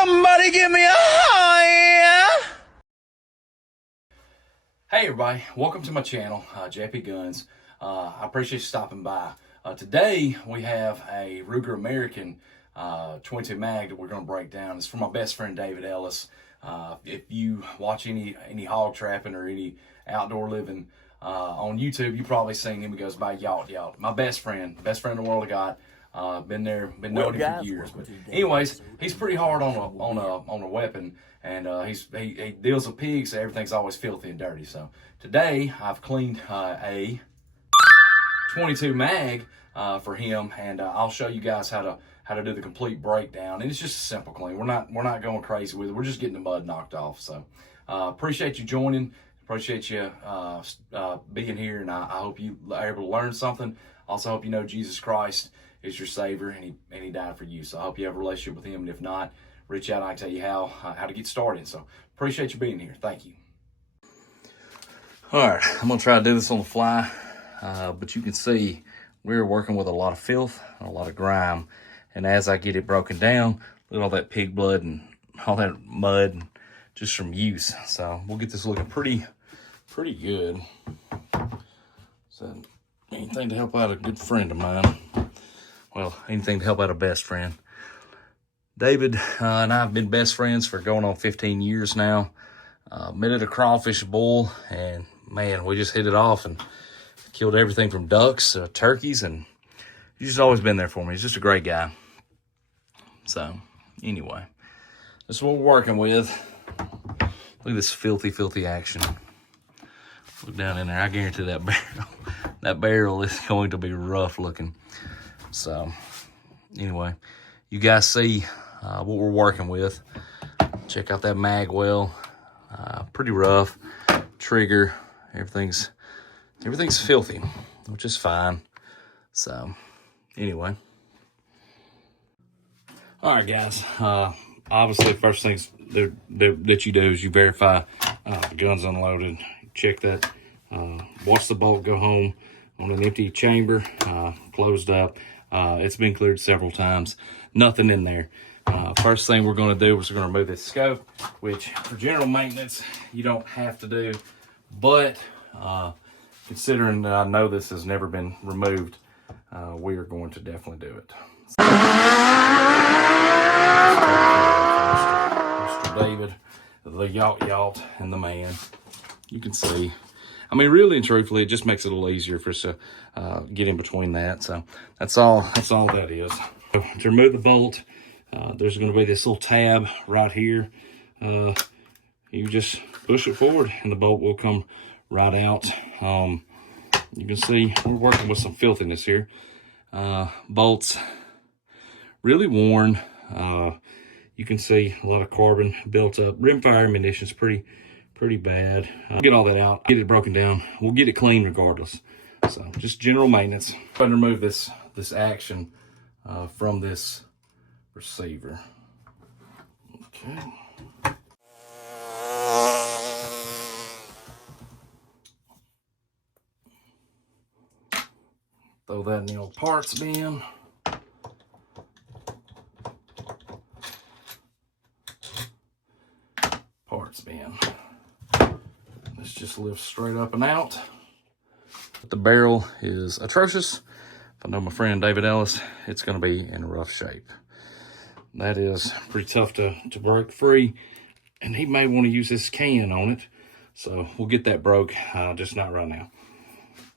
Somebody give me a high. Hey everybody, welcome to my channel, JP Guns. I appreciate you stopping by. Today we have a Ruger American 22 mag that we're going to break down. It's from my best friend David Ellis. If you watch any hog trapping or any outdoor living on YouTube, you've probably seen him. He goes by Yawt Yawt. My best friend in the world I got. Been knowing him for years. But anyways, he's pretty hard on a weapon, and he deals with pigs, so everything's always filthy and dirty. So today I've cleaned a 22 mag for him, and I'll show you guys how to do the complete breakdown. And it's just a simple clean. We're not going crazy with it. We're just getting the mud knocked off. So appreciate you joining. Appreciate you being here, and I hope you are able to learn something. Also hope you know Jesus Christ is your Savior, and he died for you. So I hope you have a relationship with him, and if not, reach out and I can tell you how to get started. So appreciate you being here. Thank you. All right, I'm gonna try to do this on the fly, but you can see we're working with a lot of filth and a lot of grime, and as I get it broken down, look at all that pig blood and all that mud just from use. So we'll get this looking pretty good. So anything to help out a good friend of mine. Well, anything to help out a best friend. David and I have been best friends for going on 15 years now. Met at a crawfish boil, and man, we just hit it off and killed everything from ducks to turkeys, and he's just always been there for me. He's just a great guy. So anyway, this is what we're working with. Look at this filthy action. Look down in there. I guarantee that barrel is going to be rough looking. So anyway, you guys see what we're working with. Check out that mag well. Pretty rough. Trigger, everything's filthy, which is fine. So anyway, all right guys, obviously first things that you do is you verify the gun's unloaded. Check that, watch the bolt go home on an empty chamber, closed up. It's been cleared several times, nothing in there. First thing we're going to do is we're going to remove this scope, which for general maintenance you don't have to do, but considering that I know this has never been removed, we are going to definitely do it. Mr. David, the Yawt Yawt, and the man. You can see. I mean, really and truthfully, it just makes it a little easier for us to get in between that. So that's all that is. So, to remove the bolt, there's going to be this little tab right here. You just push it forward and the bolt will come right out. You can see we're working with some filthiness here. Bolts really worn. You can see a lot of carbon built up. Rimfire ammunition is pretty bad. Get all that out, get it broken down. We'll get it clean regardless. So just general maintenance. Trying to remove this action from this receiver. Okay. Throw that in the old parts bin. Parts bin. This just lifts straight up and out. The barrel is atrocious. If I know my friend David Ellis, it's going to be in rough shape. That is pretty tough to break free, and he may want to use this can on it. So we'll get that broke, just not right now.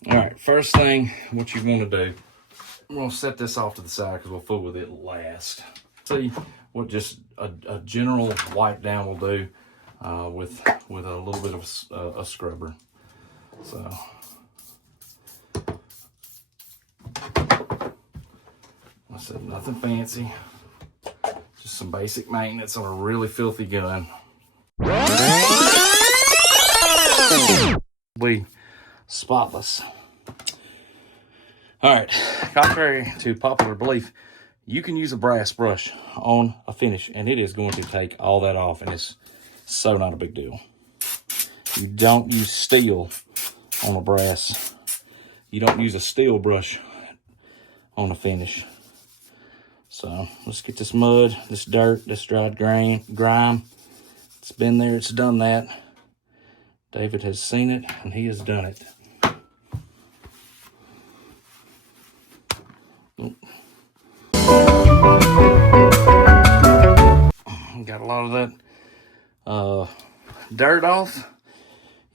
All right, first thing, what you want to do, I'm going to set this off to the side because we'll fool with it last. See what just a general wipe down will do with a little bit of a scrubber. So I said nothing fancy, just some basic maintenance on a really filthy gun. We spotless. All right, contrary to popular belief, you can use a brass brush on a finish and it is going to take all that off, and it's so not a big deal. You don't use steel on a brass. You don't use a steel brush on a finish. So let's get this mud, this dirt, this dried grime. It's been there, it's done that. David has seen it, and he has done it. Got a lot of that dirt off.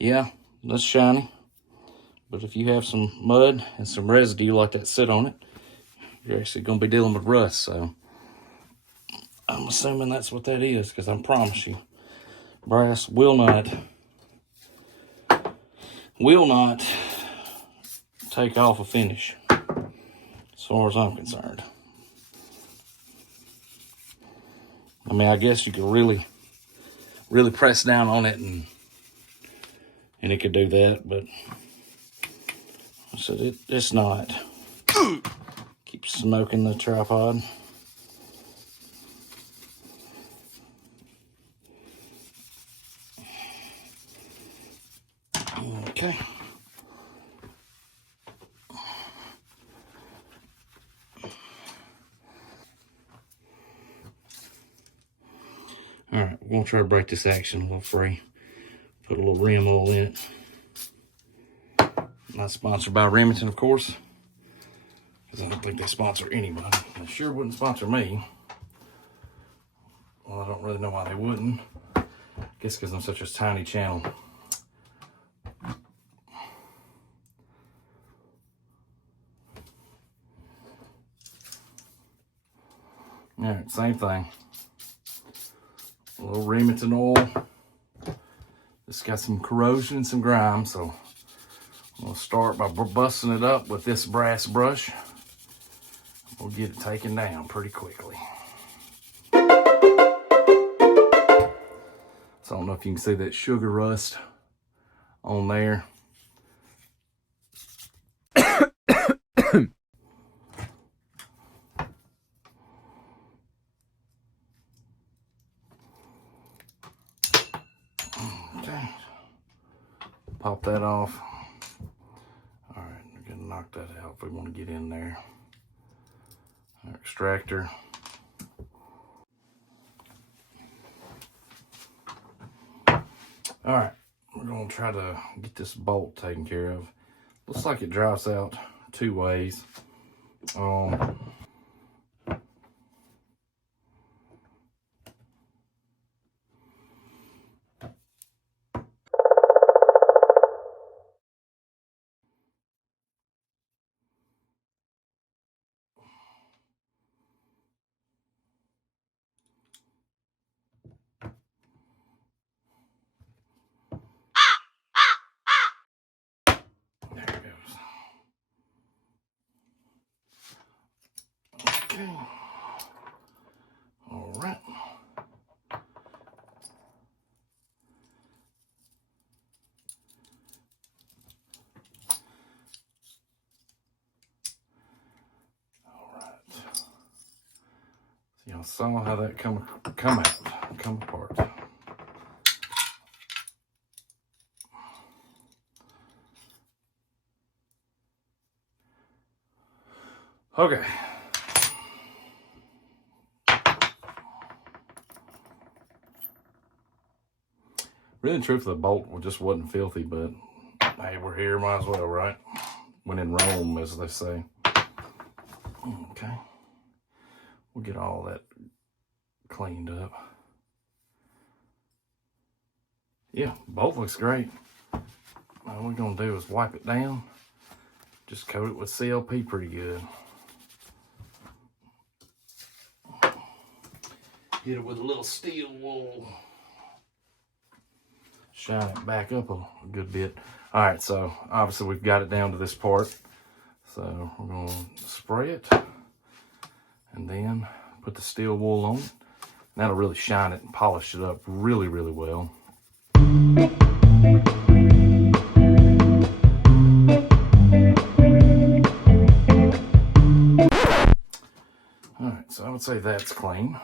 Yeah, that's shiny. But if you have some mud and some residue like that sit on it, you're actually going to be dealing with rust. So I'm assuming that's what that is, because I promise you, brass will not take off a finish, as far as I'm concerned. I mean, I guess you could really press down on it and it could do that, but so it's not. Keep smoking the tripod. Okay. All right, we're gonna try to break this action a little free. Put a little rim oil in it. Not sponsored by Remington, of course, because I don't think they sponsor anybody. They sure wouldn't sponsor me. Well, I don't really know why they wouldn't. I guess because I'm such a tiny channel. All right, same thing. A little Remington oil. It's got some corrosion and some grime, so I'm gonna start by busting it up with this brass brush. We'll get it taken down pretty quickly. So I don't know if you can see that sugar rust on there. Okay, pop that off. All right, we're gonna knock that out if we want to get in there. Our extractor. All right, we're gonna try to get this bolt taken care of. Looks like it drives out two ways. There it goes. Okay. All right. Y'all saw how that come apart. Okay. Really and truthfully, the bolt just wasn't filthy, but hey, we're here, might as well, right? When in Rome, as they say. Okay. We'll get all that cleaned up. Yeah, bolt looks great. All we're gonna do is wipe it down. Just coat it with CLP pretty good. Get it with a little steel wool. Shine it back up a good bit. All right, so obviously we've got it down to this part. So we're gonna spray it and then put the steel wool on it. That'll really shine it and polish it up really, really well. All right, so I would say that's clean.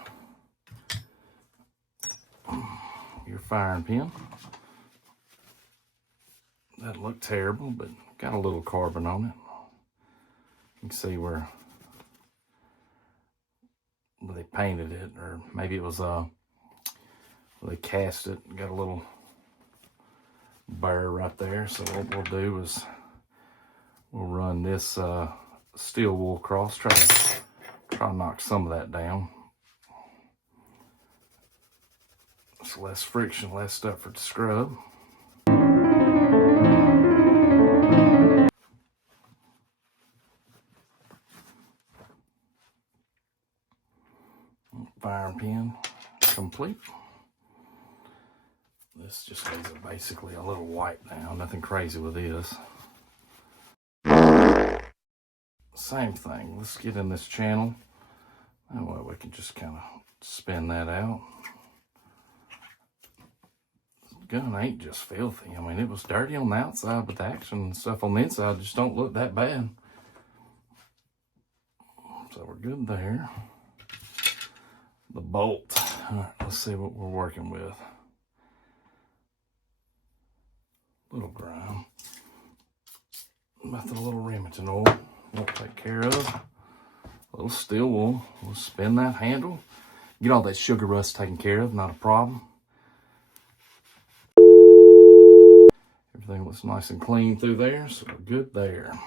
Your firing pin. That looked terrible, but got a little carbon on it. You can see where they painted it, or maybe it was they cast it. Got a little burr right there. So what we'll do is we'll run this steel wool across, try to knock some of that down. It's less friction, less stuff for the scrub. Firing pin complete. This just needs basically a little wipe down, nothing crazy with this. Same thing, let's get in this channel. That way we can just kind of spin that out. The gun ain't just filthy. I mean, it was dirty on the outside, but the action and stuff on the inside just don't look that bad. So we're good there. The bolt. All right, let's see what we're working with. Little grime. Nothing, a little Remington oil. We'll take care of. A little steel wool. We'll spin that handle. Get all that sugar rust taken care of, not a problem. Everything looks nice and clean through there, so we're good there.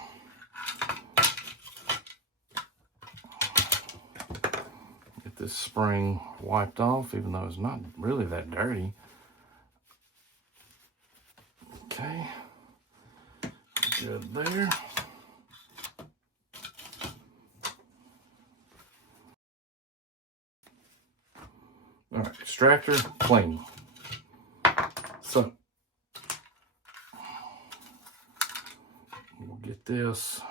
Get this spring wiped off, even though it's not really that dirty. Okay, good there. All right, extractor clean. So we'll get this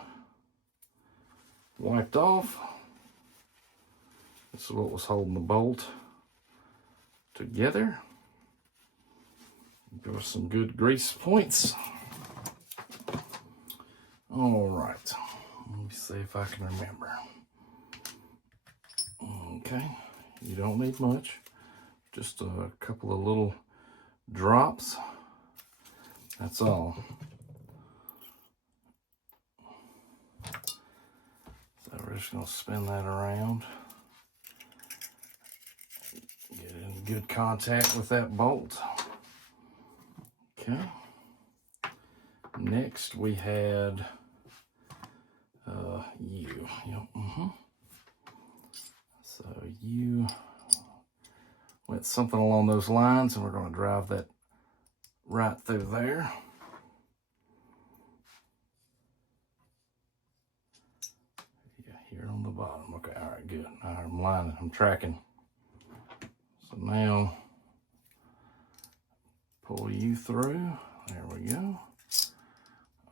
wiped off. This is what was holding the bolt together. Give us some good grease points. All right, let me see if I can remember. Okay, you don't need much. Just a couple of little drops. That's all. So we're just gonna spin that around. Get in good contact with that bolt. Okay. Next we had you. Yep. So you went something along those lines, and we're going to drive that right through there. Yeah, here on the bottom. Okay, all right, good. All right, I'm lining, I'm tracking. So now pull you through. There we go.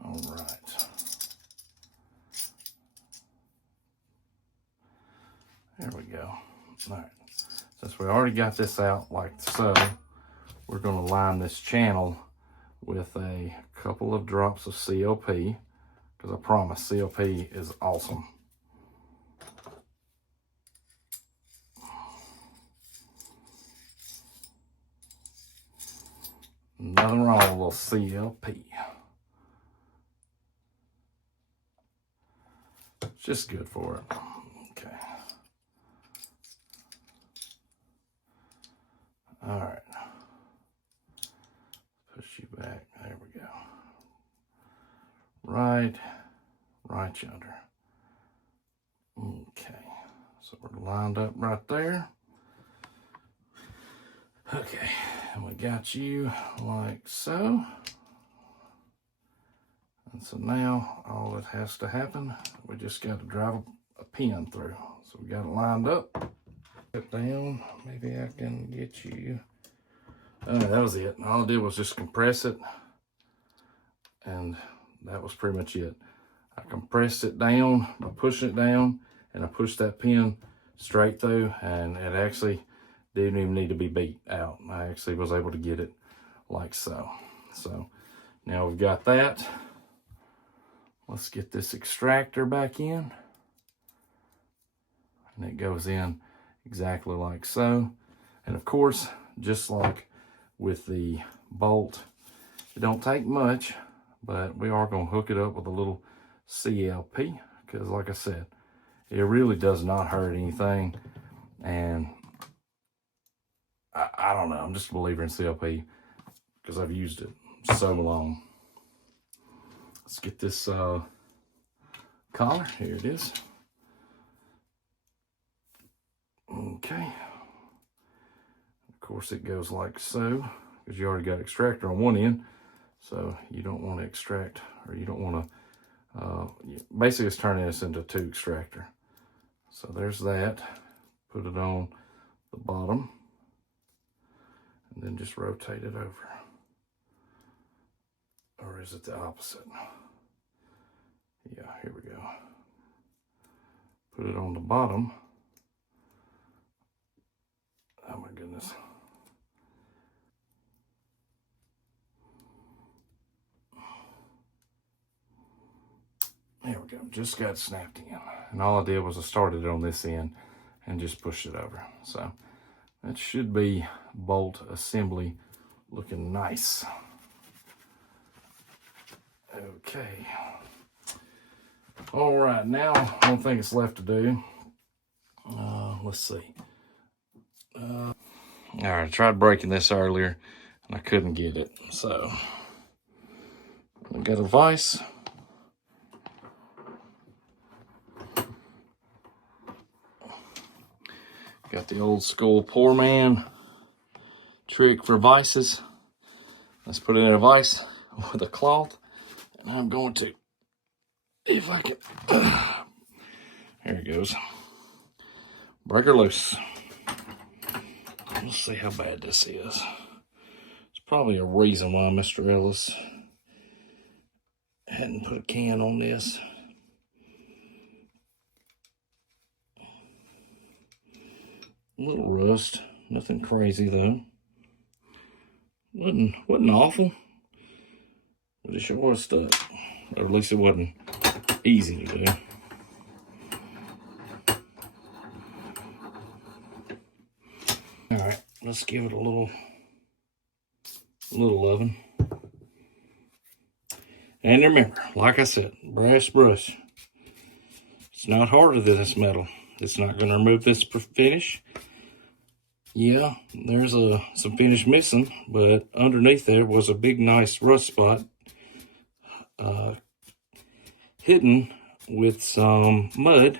All right. There we go. All right. Since we already got this out like so, we're going to line this channel with a couple of drops of CLP, because I promise CLP is awesome. Nothing wrong with a little CLP. It's just good for it. Okay. All right. Push you back. There we go. Right yonder. Okay. So we're lined up right there. Okay. And we got you like so. And so now all that has to happen, we just got to drive a pin through. So we got it lined up. Put down. Maybe I can get you. That was it. All I did was just compress it. And that was pretty much it. I compressed it down by pushing it down, and I pushed that pin straight through, and it actually didn't even need to be beat out. I actually was able to get it like so. So now we've got that. Let's get this extractor back in. And it goes in exactly like so. And of course, just like with the bolt, it don't take much, but we are going to hook it up with a little CLP, because like I said, it really does not hurt anything. And I don't know, I'm just a believer in CLP because I've used it so long. Let's get this collar. Here it is. Okay. Of course, it goes like so, because you already got extractor on one end, so you don't want to extract, or you don't want to, basically it's turning this into a 2 extractor. So there's that. Put it on the bottom, and then just rotate it over. Or is it the opposite? Yeah, here we go. Put it on the bottom. Oh my goodness. There we go, just got snapped in. And all I did was I started it on this end and just pushed it over. So that should be bolt assembly looking nice. Okay. All right, now one thing that's left to do. Let's see. All right, I tried breaking this earlier and I couldn't get it. So I got a vise. Got the old school poor man trick for vices. Let's put it in a vise with a cloth. And I'm going to, if I can, there it goes. Break her loose. Let's see how bad this is. It's probably a reason why Mr. Ellis hadn't put a can on this. A little rust, nothing crazy though. Wasn't awful, but it sure was stuck. Or at least it wasn't easy to do. All right, let's give it a little loving. And remember, like I said, brass brush. It's not harder than this metal. It's not going to remove this finish. Yeah, there's some finish missing, but underneath there was a big, nice rust spot hidden with some mud.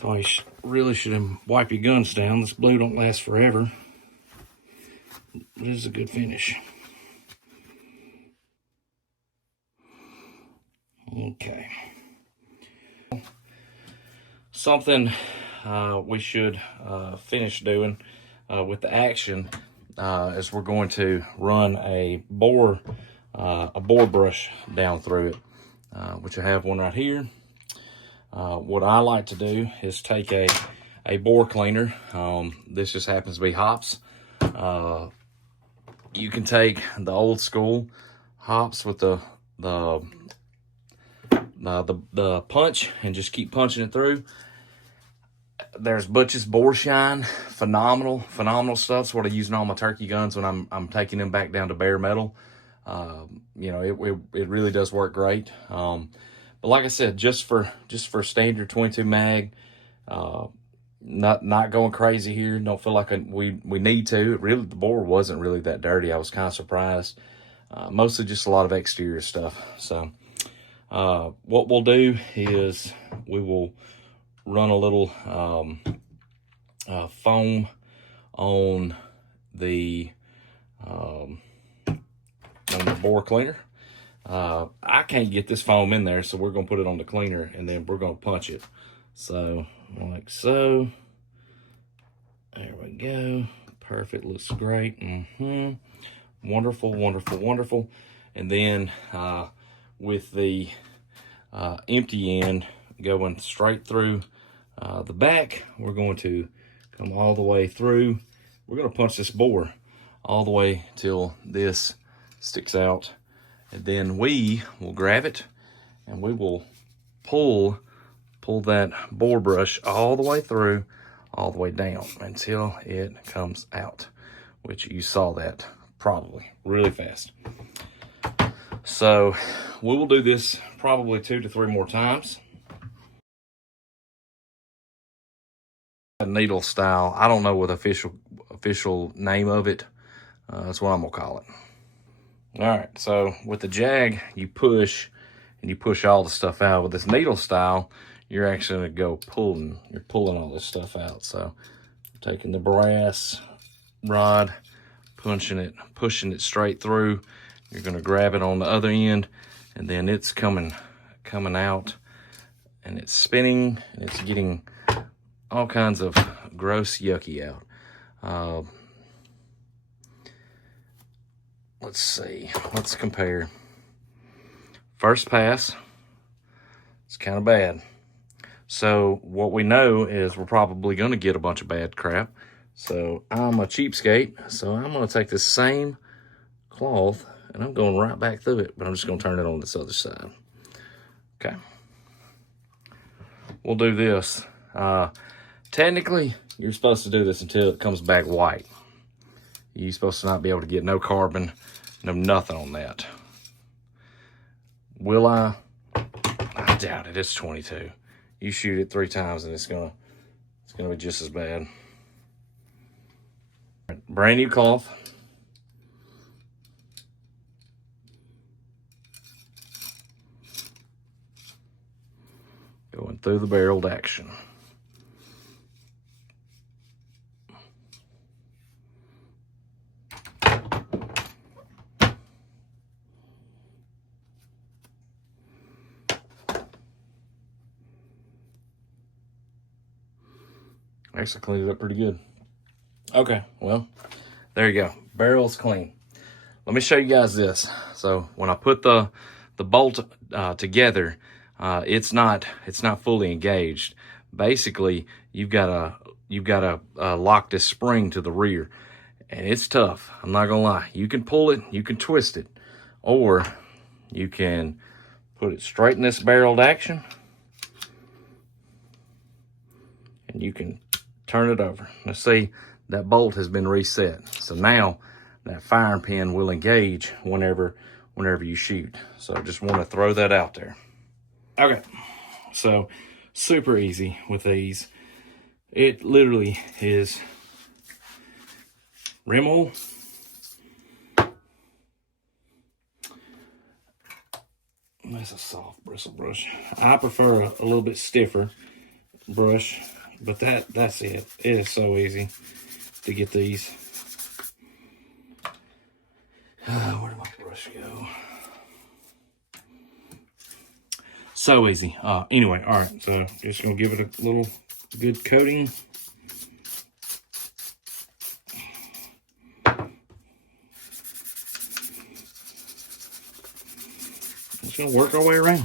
So you really should wipe your guns down. This glue don't last forever. But it is a good finish. Okay. Something we should finish doing with the action is we're going to run a boar brush down through it, which I have one right here. What I like to do is take a boar cleaner. This just happens to be hops. You can take the old school hops with the punch and just keep punching it through. There's Butch's Boar Shine, phenomenal stuff. It's what I use in all my turkey guns when I'm taking them back down to bare metal. You know, it really does work great. But like I said, just for standard 22 mag, not going crazy here. Don't feel like we need to. Really, the boar wasn't really that dirty. I was kind of surprised. Mostly just a lot of exterior stuff. So what we'll do is we will run a little foam on the boar cleaner. I can't get this foam in there, so we're going to put it on the cleaner and then we're going to punch it. So, like so. There we go. Perfect. Looks great. Wonderful, wonderful, wonderful. And then with the empty end going straight through the back, we're going to come all the way through. We're going to punch this boar all the way till this sticks out. And then we will grab it and we will pull that boar brush all the way through, all the way down until it comes out, which you saw that probably really fast. So we will do this probably 2 to 3 more times. needle style. I don't know what the official name of it. That's what I'm gonna call it. All right, so with the jag, you push and you push all the stuff out. With this needle style, you're actually gonna go pulling. You're pulling all this stuff out. So taking the brass rod, pushing it straight through. You're gonna grab it on the other end, and then it's coming out, and it's spinning, and it's getting all kinds of gross yucky out. Let's see, let's compare. First pass, it's kind of bad. So what we know is we're probably gonna get a bunch of bad crap. So I'm a cheapskate, so I'm gonna take this same cloth and I'm going right back through it, but I'm just gonna turn it on this other side. Okay. We'll do this. Technically, you're supposed to do this until it comes back white. You're supposed to not be able to get no carbon, no nothing on that. Will I? I doubt it. It's 22. You shoot it 3 times and it's gonna be just as bad. Brand new cloth. Going through the barreled action. Actually cleaned it up pretty good. Okay, well, there you go. Barrel's clean. Let me show you guys this. So when I put the bolt together, it's not fully engaged. Basically, you've got to lock this spring to the rear, and it's tough. I'm not gonna lie. You can pull it, you can twist it, or you can put it straight in this barreled action, and you can turn it over. Let's see, that bolt has been reset. So now that firing pin will engage whenever you shoot. So I just want to throw that out there. Okay, so super easy with these. It literally is rim oil, that's a soft bristle brush. I prefer a little bit stiffer brush, but that's it. It is so easy to get these. Where did my brush go? So easy. Anyway, all right, so just gonna give it a little good coating. Just gonna work our way around.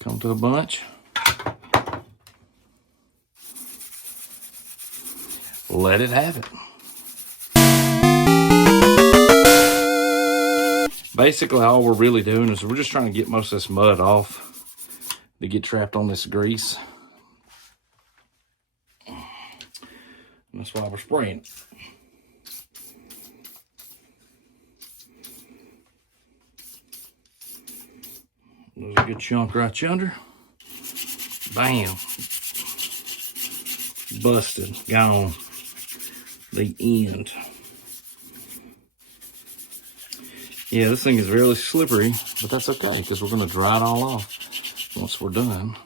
Come to the bunch. Let it have it. Basically, all we're really doing is we're just trying to get most of this mud off to get trapped on this grease. And that's why we're spraying it. There's a good chunk right yonder. Bam. Busted. Gone. The end. Yeah, this thing is really slippery, but that's okay because we're going to dry it all off once we're done.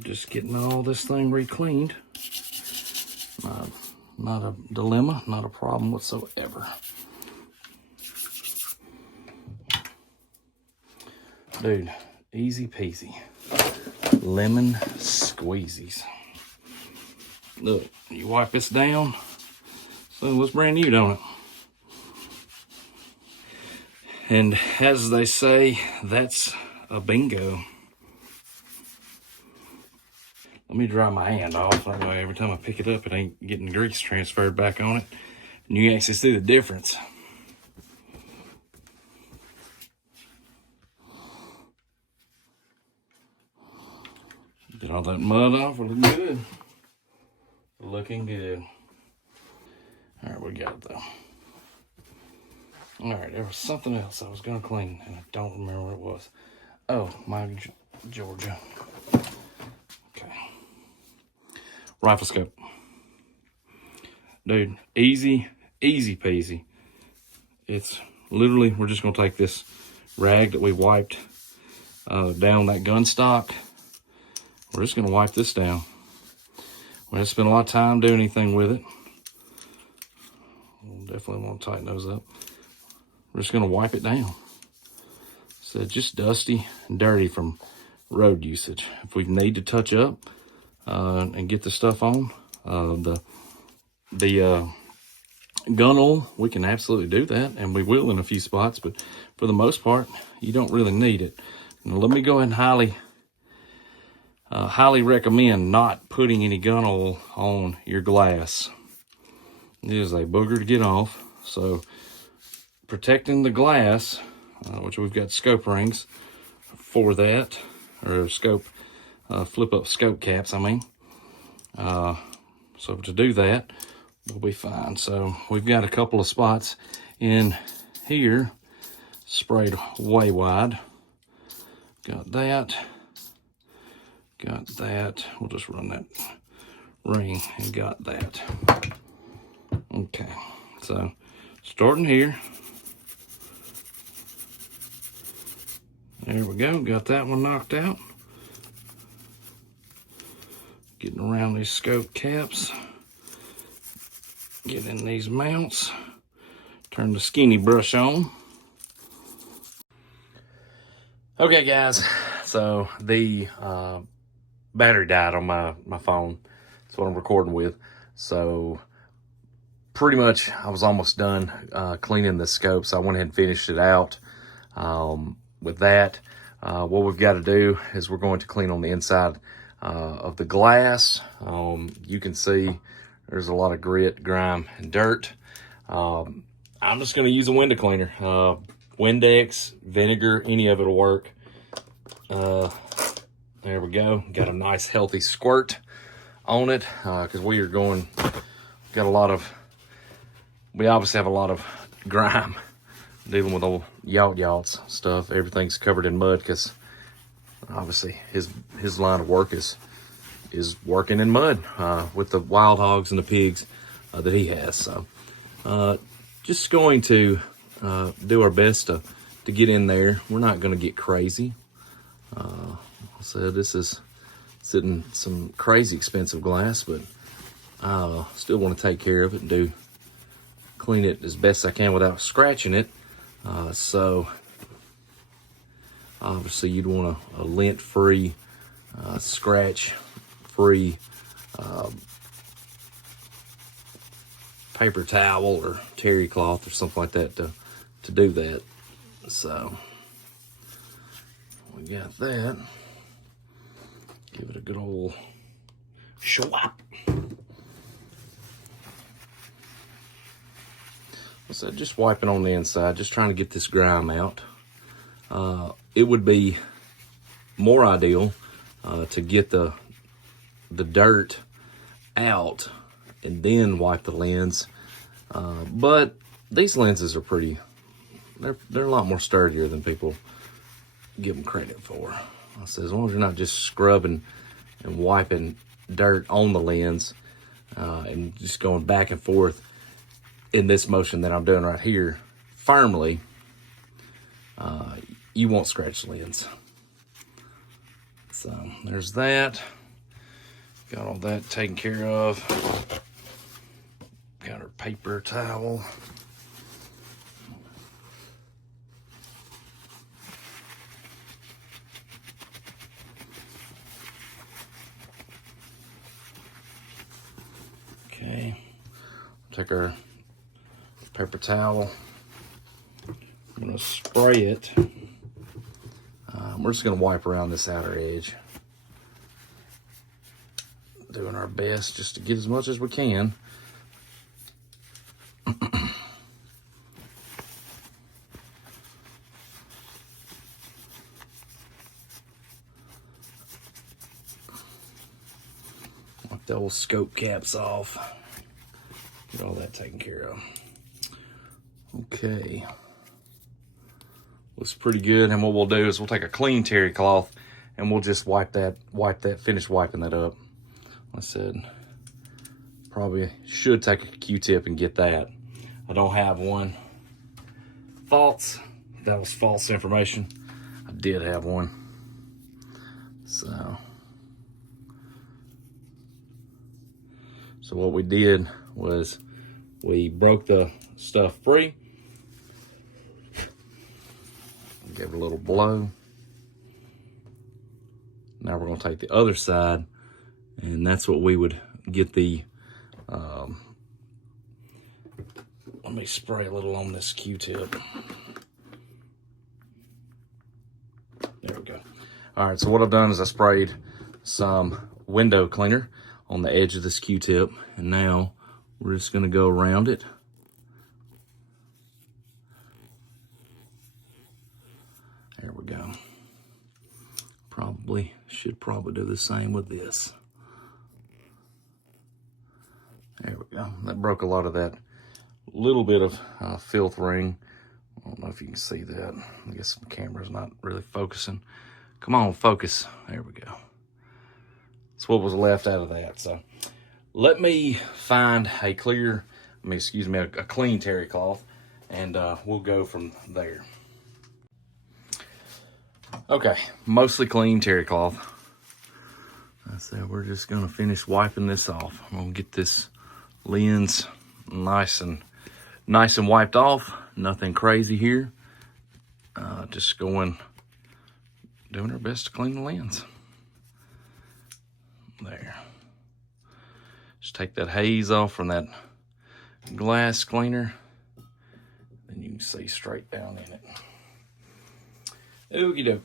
Just getting all this thing re-cleaned. Not a dilemma, not a problem whatsoever. Dude, easy peasy. Lemon squeezies. Look, you wipe this down, so it looks brand new, don't it? And as they say, that's a bingo. Let me dry my hand off. That way every time I pick it up, it ain't getting grease transferred back on it. And you can actually see the difference. Get all that mud off, we're looking good. Looking good. All right, we got it though. All right, there was something else I was gonna clean, and I don't remember what it was. Oh, my Georgia. Okay. Rifle scope. Dude, easy peasy. It's literally, we're just gonna take this rag that we wiped down that gun stock. We're just gonna wipe this down. We haven't spent a lot of time doing anything with it. We'll definitely want to tighten those up. We're just gonna wipe it down. So it's just dusty and dirty from road usage. If we need to touch up and get the stuff on, the gun oil, we can absolutely do that, and we will in a few spots, but for the most part, you don't really need it. Now, let me go ahead and highly recommend not putting any gun oil on your glass. It is a booger to get off, so protecting the glass, which we've got scope rings for that, or scope, flip up scope caps, I mean. So to do that, we'll be fine. So we've got a couple of spots in here sprayed way wide. Got that. We'll just run that ring and got that. Okay, so starting here. There we go, got that one knocked out. Getting around these scope caps. Get in these mounts. Turn the skinny brush on. Okay guys, so the battery died on my phone. That's what I'm recording with. So pretty much I was almost done cleaning the scope, so I went ahead and finished it out. With that, what we've got to do is we're going to clean on the inside of the glass. You can see there's a lot of grit, grime, and dirt. I'm just going to use a window cleaner. Windex, vinegar, any of it will work. There we go. Got a nice healthy squirt on it because we obviously have a lot of grime dealing with old Yawt Yawts stuff. Everything's covered in mud because obviously his line of work is working in mud with the wild hogs and the pigs that he has. So just going to do our best to get in there. We're not going to get crazy. I said this is sitting some crazy expensive glass, but I still want to take care of it and clean it as best I can without scratching it. So obviously you'd want a lint-free, scratch-free paper towel or terry cloth or something like that to do that. So we got that. Give it a good old swap. So just wiping on the inside, just trying to get this grime out. It would be more ideal to get the dirt out and then wipe the lens. But these lenses are they're a lot more sturdier than people give them credit for. I say, as long as you're not just scrubbing and wiping dirt on the lens and just going back and forth in this motion that I'm doing right here firmly, you won't scratch the lens. So there's that. Got all that taken care of. Got our paper towel. Okay, take our paper towel. I'm gonna spray it. We're just gonna wipe around this outer edge. Doing our best just to get as much as we can. Wipe the old scope caps off. Get all that taken care of. Okay. Looks pretty good. And what we'll do is we'll take a clean terry cloth and we'll just finish wiping that up. Like I said, probably should take a Q-tip and get that. I don't have one. Thoughts? That was false information. I did have one. So what we did was we broke the stuff free. Give it a little blow. Now we're going to take the other side, and that's what we would get the, let me spray a little on this Q-tip. There we go. All right, so what I've done is I sprayed some window cleaner on the edge of this Q-tip, and now we're just going to go around it. There we go. Should probably do the same with this. There we go. That broke a lot of that little bit of filth ring. I don't know if you can see that. I guess the camera's not really focusing. Come on, focus. There we go. That's what was left out of that. So let me find a clean terry cloth, and we'll go from there. Okay, mostly clean terry cloth. I said we're just gonna finish wiping this off. I'm gonna get this lens nice and wiped off. Nothing crazy here. Just doing our best to clean the lens. There. Just take that haze off from that glass cleaner. Then you can see straight down in it. Okie doke.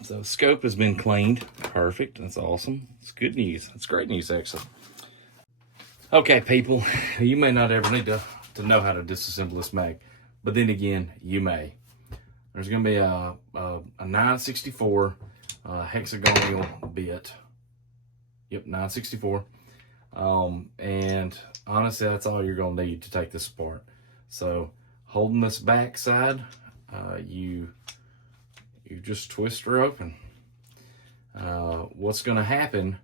So scope has been cleaned. Perfect. That's awesome. It's good news. It's great news, actually. Okay, people, you may not ever need to know how to disassemble this mag, but then again, you may. There's going to be a 964 hexagonal bit. Yep, 964. And honestly, that's all you're going to need to take this apart. So holding this back side, you just twist her open. What's going to happen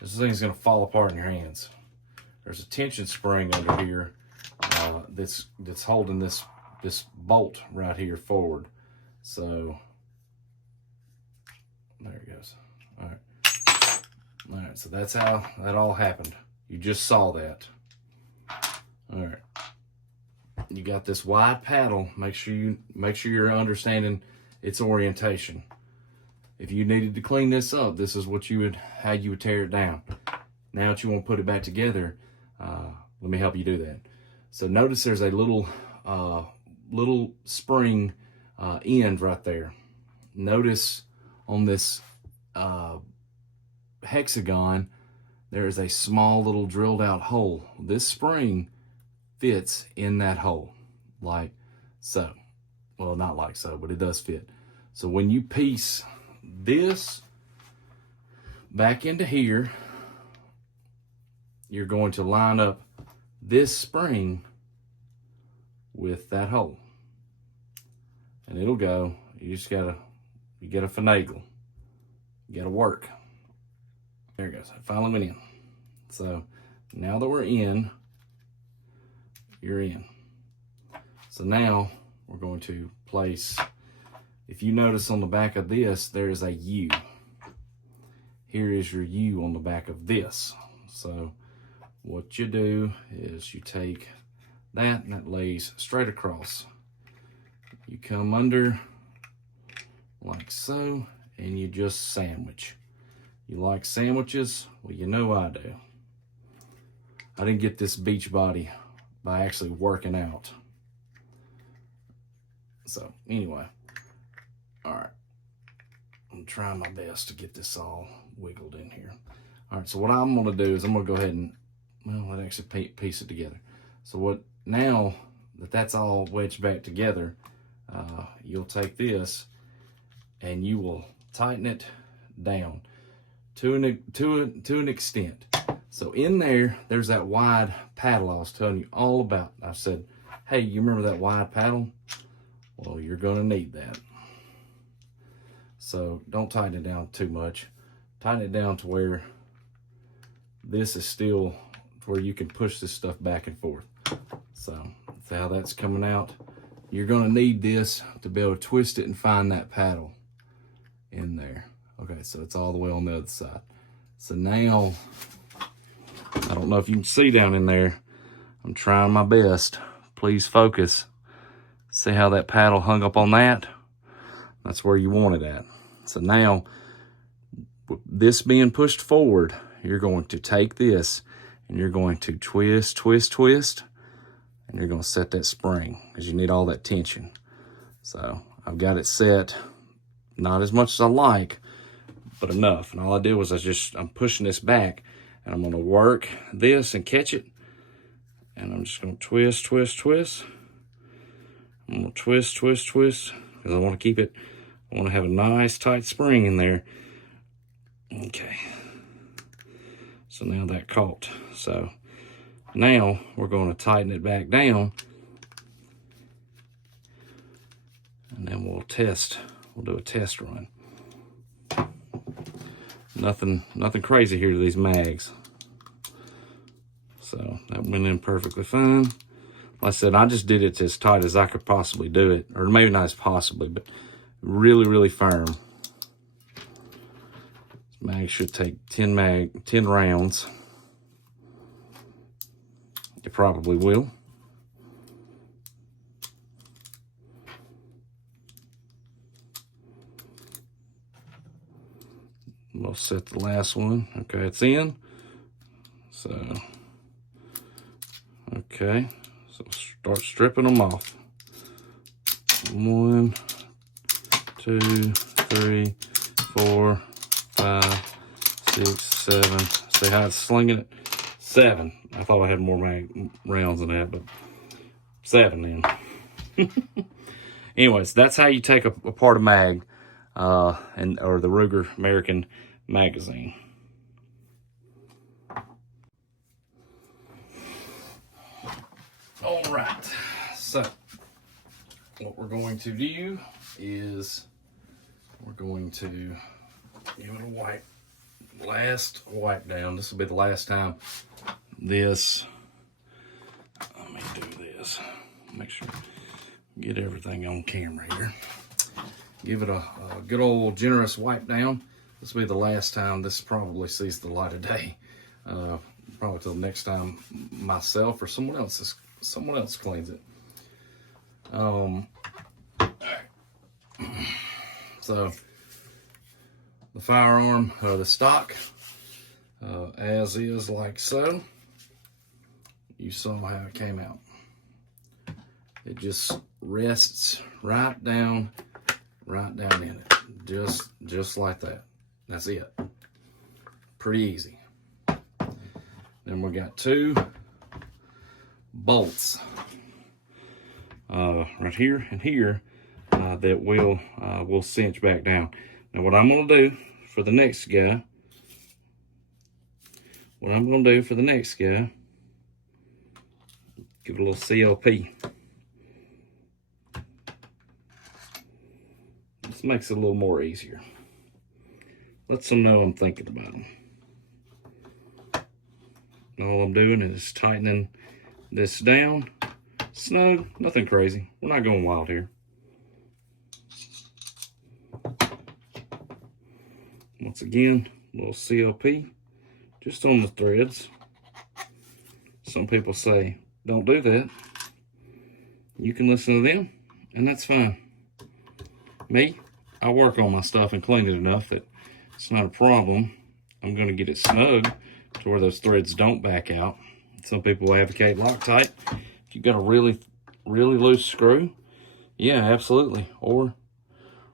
is this thing's going to fall apart in your hands. There's a tension spring under here that's holding this bolt right here forward. So there it goes. All right. So that's how that all happened. You just saw that. All right. You got this wide paddle. Make sure you're understanding its orientation. If you needed to clean this up, this is how you would tear it down. Now that you want to put it back together, let me help you do that. So notice there's a little spring end right there. Notice on this hexagon, there is a small little drilled out hole. This spring fits in that hole, like so. Well, not like so, but it does fit. So when you piece this back into here, you're going to line up this spring with that hole. And it'll go. You gotta finagle. You gotta work. There it goes. It finally went in. So now that we're in, you're in. So now we're going to place, if you notice on the back of this, there is a U. Here is your U on the back of this. So what you do is you take that and that lays straight across. You come under like so, and you just sandwich. You like sandwiches? Well, you know I do. I didn't get this beach body by actually working out. So anyway, all right, I'm trying my best to get this all wiggled in here. All right, so what I'm gonna do is I'm gonna go ahead and, well, let's actually piece it together. So now that that's all wedged back together, you'll take this and you will tighten it down to an extent. So in there's that wide paddle I was telling you all about. I said, hey, you remember that wide paddle? Well, you're gonna need that. So don't tighten it down too much. Tighten it down to where this is still to where you can push this stuff back and forth. So see how that's coming out. You're gonna need this to be able to twist it and find that paddle in there. Okay, so it's all the way on the other side. So now, I don't know if you can see down in there, I'm trying my best. Please focus. See how that paddle hung up on that? That's where you want it at. So now, with this being pushed forward, you're going to take this and you're going to twist, twist, twist, and you're going to set that spring because you need all that tension. So I've got it set, not as much as I like, but enough. And all I did was I'm pushing this back and I'm going to work this and catch it. And I'm just going to twist, twist, twist. I'm going to twist, twist, twist because I want to keep it, I want to have a nice tight spring in there. Okay. So now that caught. So now we're going to tighten it back down. And then we'll test. We'll do a test run. Nothing crazy here to these mags. So that went in perfectly fine. Like I said, I just did it as tight as I could possibly do it. Or maybe not as possibly, but really, really firm. This mag should take 10 rounds. It probably will. We'll set the last one. Okay, it's in. So, okay. So start stripping them off. 1, 2, 3, 4, 5, 6, 7. See how it's slinging it? 7. I thought I had more rounds than that, but 7 then. Anyways, that's how you take apart a mag, or the Ruger American magazine. All right, so what we're going to do is we're going to give it a last wipe down. This will be the last time this, let me do this, make sure, get everything on camera here. Give it a good old generous wipe down. This will be the last time this probably sees the light of day. Probably till next time myself or someone else cleans it. So the firearm, the stock, as is, like so. You saw how it came out. It just rests right down in it, just like that. That's it. Pretty easy. Then we got 2 bolts right here and here that will cinch back down. Now what I'm going to do for the next guy, give it a little CLP. This makes it a little more easier. Lets them know I'm thinking about them. All I'm doing is tightening this down. Snug, nothing crazy. We're not going wild here. Once again, a little CLP just on the threads. Some people say, don't do that. You can listen to them, and that's fine. Me, I work on my stuff and clean it enough that it's not a problem. I'm going to get it snug to where those threads don't back out. Some people advocate Loctite. If you've got a really, really loose screw, yeah, absolutely. Or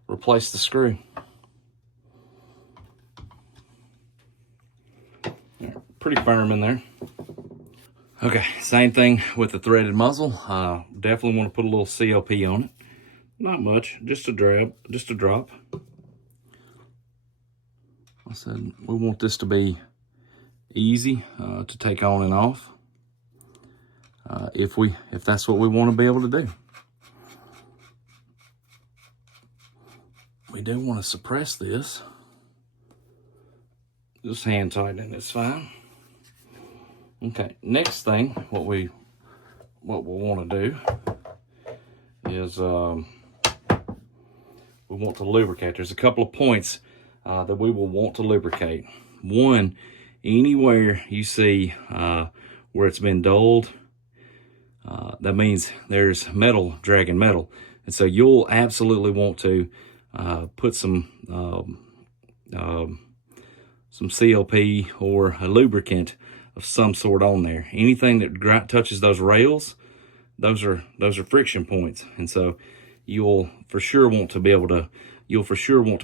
replace the screw. Pretty firm in there. Okay, same thing with the threaded muzzle. Definitely want to put a little CLP on it. Not much, just a drop. I said we want this to be easy to take on and off. If that's what we want to be able to do. we do want to suppress this. Just hand tightening, it's fine. Okay, next thing, what we'll want to do is we want to lubricate. There's a couple of points that we will want to lubricate. One, anywhere you see where it's been dulled, that means there's metal dragging metal. And so you'll absolutely want to put some CLP or a lubricant of some sort on there. Anything that touches those rails, those are friction points. And so you'll for sure want to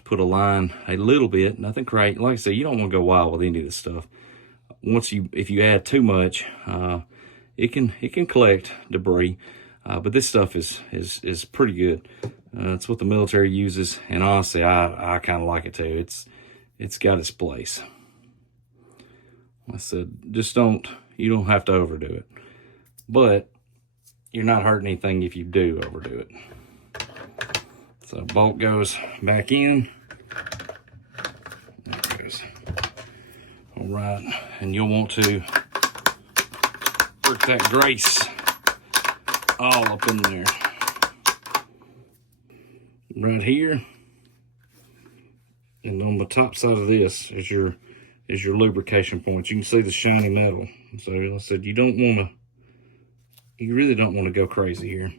put a line a little bit, nothing crazy. Like I said, you don't want to go wild with any of this stuff. If you add too much, it can collect debris. But this stuff is pretty good. It's what the military uses, and honestly, I kind of like it too. It's got its place. Like I said, you don't have to overdo it, but you're not hurting anything if you do overdo it. So bolt goes back in. There it goes. All right, and you'll want to work that grace all up in there. Right here, and on the top side of this is your lubrication points. You can see the shiny metal. So like I said, you really don't want to go crazy here.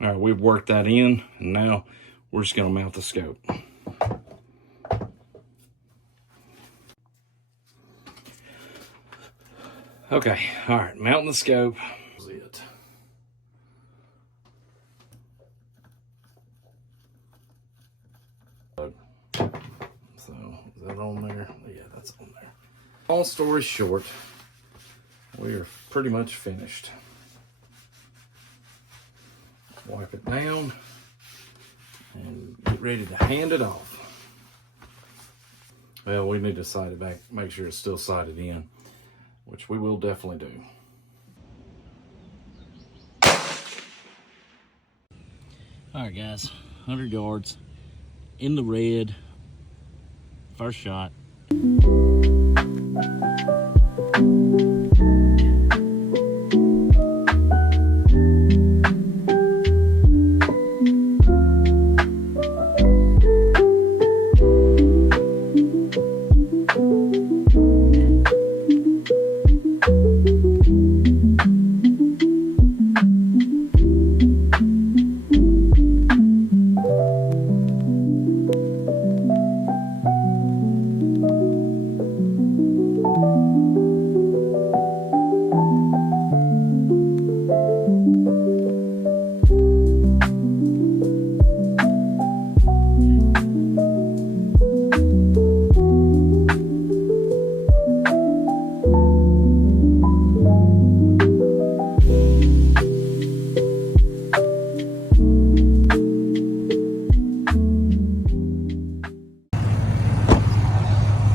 All right, we've worked that in, and now we're just going to mount the scope. Okay, all right, mounting the scope. That's it. So, is that on there? Yeah, that's on there. Long story short, we are pretty much finished. Wipe it down and get ready to hand it off. Well, we need to sight it back, make sure it's still sighted in, which we will definitely do. All right, guys, 100 yards in the red, first shot.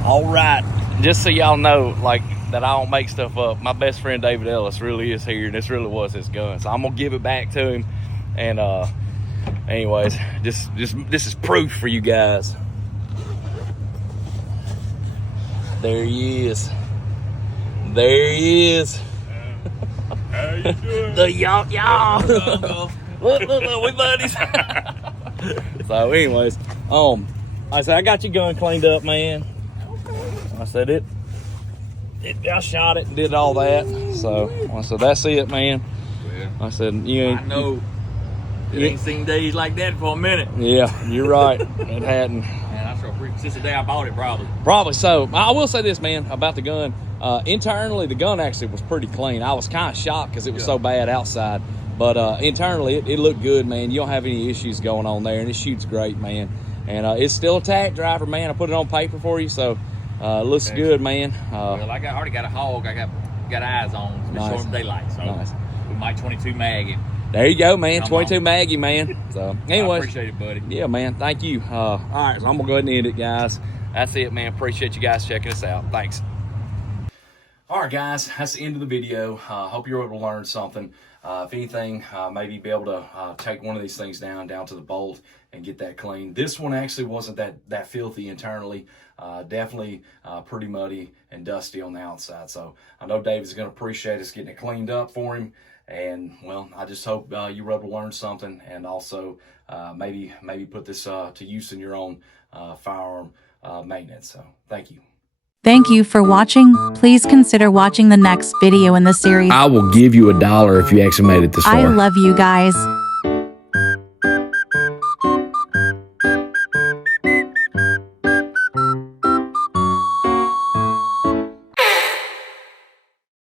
All right, just so y'all know, like, that I don't make stuff up, my best friend David Ellis really is here, and this really was his gun. So I'm gonna give it back to him. And anyways, just this is proof for you guys. There he is. There he is. How you doing? The Yawt Yawt. Look, we buddies. So anyways, I said I got your gun cleaned up, man. I said I shot it and did all that. So I said, that's it, man. Well, I said, you ain't. I know. It ain't seen days like that for a minute. Yeah, you're right. It hadn't. Man, I sure appreciate since the day I bought it, probably. Probably so. I will say this, man, about the gun. Internally, the gun actually was pretty clean. I was kind of shocked because it was so bad outside. But internally, it looked good, man. You don't have any issues going on there, and it shoots great, man. And it's still a tag driver, man. I put it on paper for you, so it looks good, man. Well, I already got a hog. I got eyes on. It's been Nice. short of daylight, so Nice. we might 22 mag it. There you go, man. Come 22 on. Maggie, man. So, anyways. I appreciate it, buddy. Yeah, man. Thank you. All right, so I'm going to go ahead and end it, guys. That's it, man. Appreciate you guys checking us out. Thanks. All right, guys, that's the end of the video. Hope you're able to learn something. If anything, maybe be able to take one of these things down to the bolt and get that clean. This one actually wasn't that filthy internally. Definitely pretty muddy and dusty on the outside. So I know David's going to appreciate us getting it cleaned up for him. And well, I just hope you were able to learn something, and also maybe put this to use in your own firearm maintenance. So thank you. Thank you for watching. Please consider watching the next video in the series. I will give you $1 if you actually made it this far. I love you guys.